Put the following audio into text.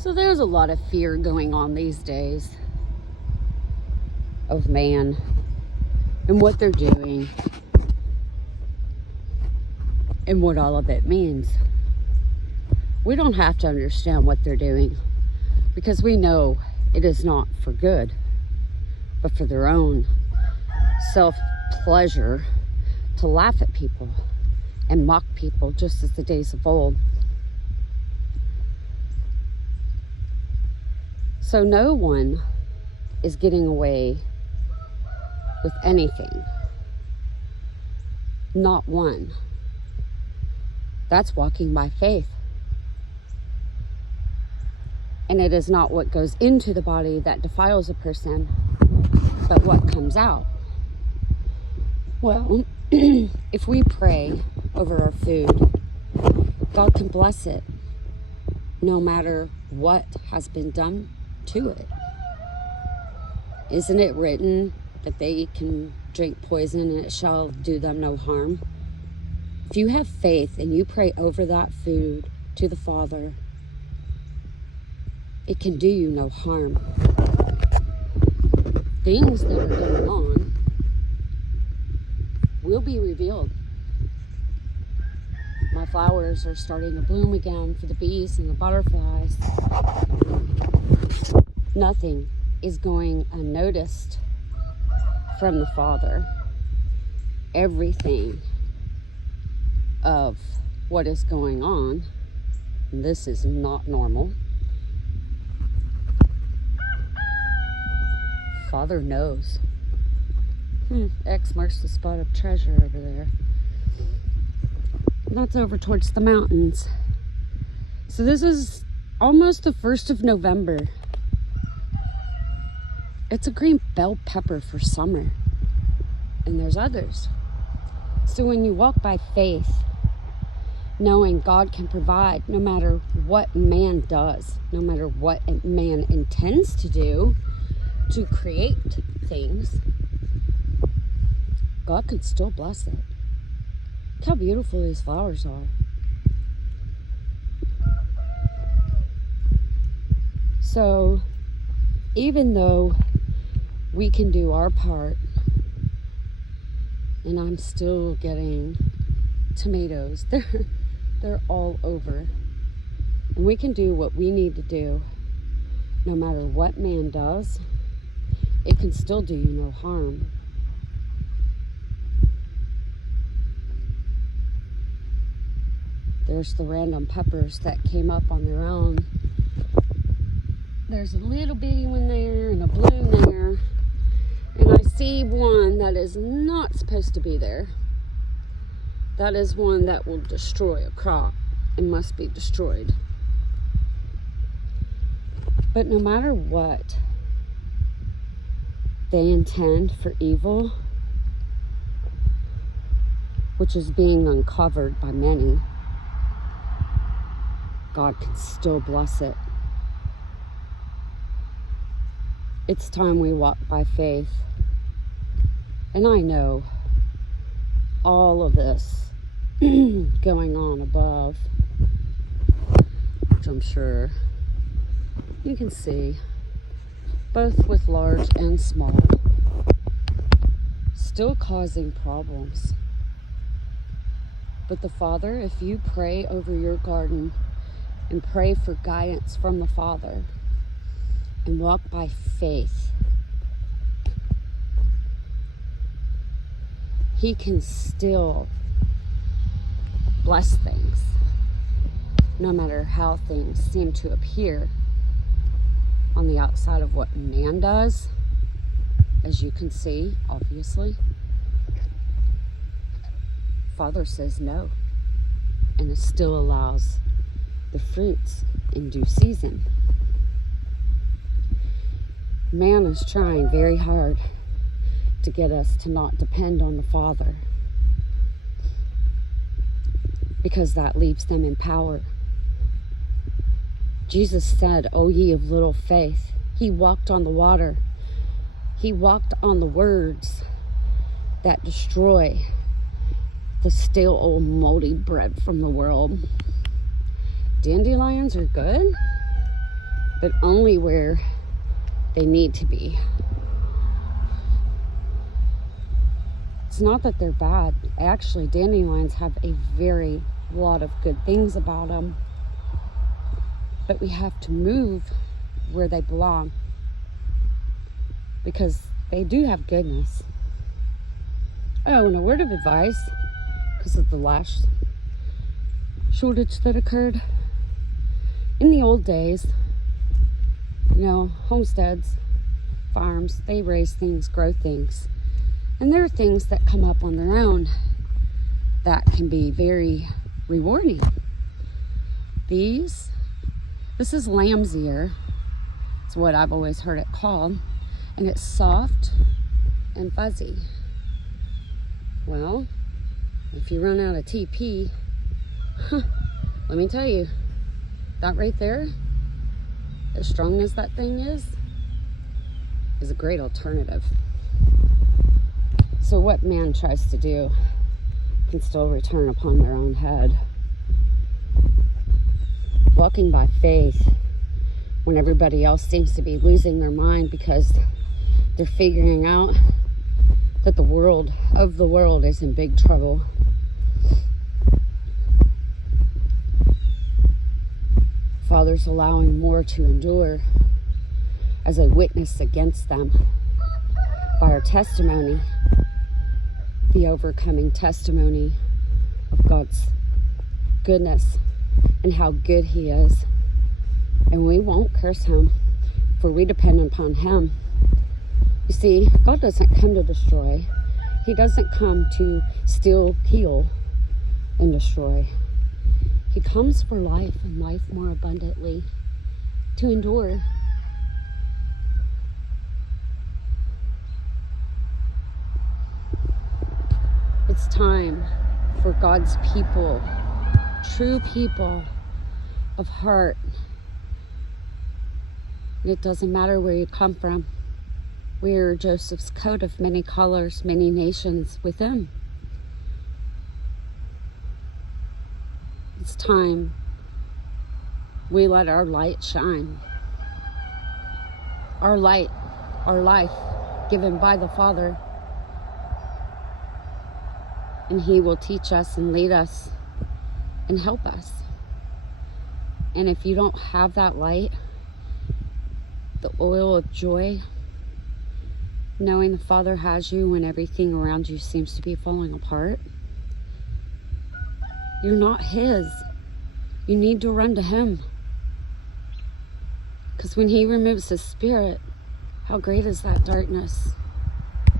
So there's a lot of fear going on these days of man and what they're doing and what all of it means. We don't have to understand what they're doing because we know it is not for good, but for their own self-pleasure to laugh at people and mock people just as the days of old. So no one is getting away with anything. Not one. That's walking by faith. And it is not what goes into the body that defiles a person, but what comes out. Well, if we pray over our food, God can bless it no matter what has been done to it. Isn't it written that they can drink poison and it shall do them no harm? If you have faith and you pray over that food to the Father, it can do you no harm. Things that are going on will be revealed. My flowers are starting to bloom again for the bees and the butterflies. Nothing is going unnoticed from the Father. Everything of what is going on, and this is not normal. Father knows. X marks the spot of treasure over there. That's over towards the mountains. So this is almost the 1st of November. It's a green bell pepper for summer. And there's others. So when you walk by faith, knowing God can provide no matter what man does, no matter what man intends to do to create things, God could still bless it. Look how beautiful these flowers are. So, even though we can do our part, and I'm still getting tomatoes, they're all over. And we can do what we need to do, no matter what man does, it can still do you no harm. There's the random peppers that came up on their own. There's a little bitty one there and a bloom there. And I see one that is not supposed to be there. That is one that will destroy a crop and must be destroyed. But no matter what they intend for evil, which is being uncovered by many, God can still bless it. It's time we walk by faith. And I know all of this going on above, which I'm sure you can see, both with large and small, still causing problems. But the Father, if you pray over your garden and pray for guidance from the Father and walk by faith, He can still bless things, no matter how things seem to appear on the outside of what man does, as you can see, obviously. Father says no, and it still allows the fruits in due season. Man is trying very hard to get us to not depend on the Father, because that leaves them in power. Jesus said, "O ye of little faith." He walked on the water. He walked on the words that destroy the stale old moldy bread from the world. Dandelions are good, but only where they need to be. It's not that they're bad. Actually, dandelions have a very lot of good things about them. But we have to move where they belong, because they do have goodness. Oh, and a word of advice, because of the last shortage that occurred. In the old days, you know, homesteads, farms, they raise things, grow things. And there are things that come up on their own that can be very rewarding. This is lamb's ear. It's what I've always heard it called. And it's soft and fuzzy. Well, if you run out of TP, let me tell you, that right there, as strong as that thing is a great alternative. So what man tries to do can still return upon their own head. Walking by faith when everybody else seems to be losing their mind because they're figuring out that the world is in big trouble. Father's allowing more to endure as a witness against them by our testimony, the overcoming testimony of God's goodness and how good He is. And we won't curse Him, for we depend upon Him. You see, God doesn't come to destroy. He doesn't come to steal, kill, and destroy. He comes for life and life more abundantly, to endure. It's time for God's people, true people of heart. And it doesn't matter where you come from. We are Joseph's coat of many colors, many nations within. It's time we let our light shine. Our light, our life, given by the Father. And He will teach us and lead us and help us. And if you don't have that light, the oil of joy, knowing the Father has you when everything around you seems to be falling apart, you're not His. You need to run to Him. Because when He removes His Spirit, how great is that darkness?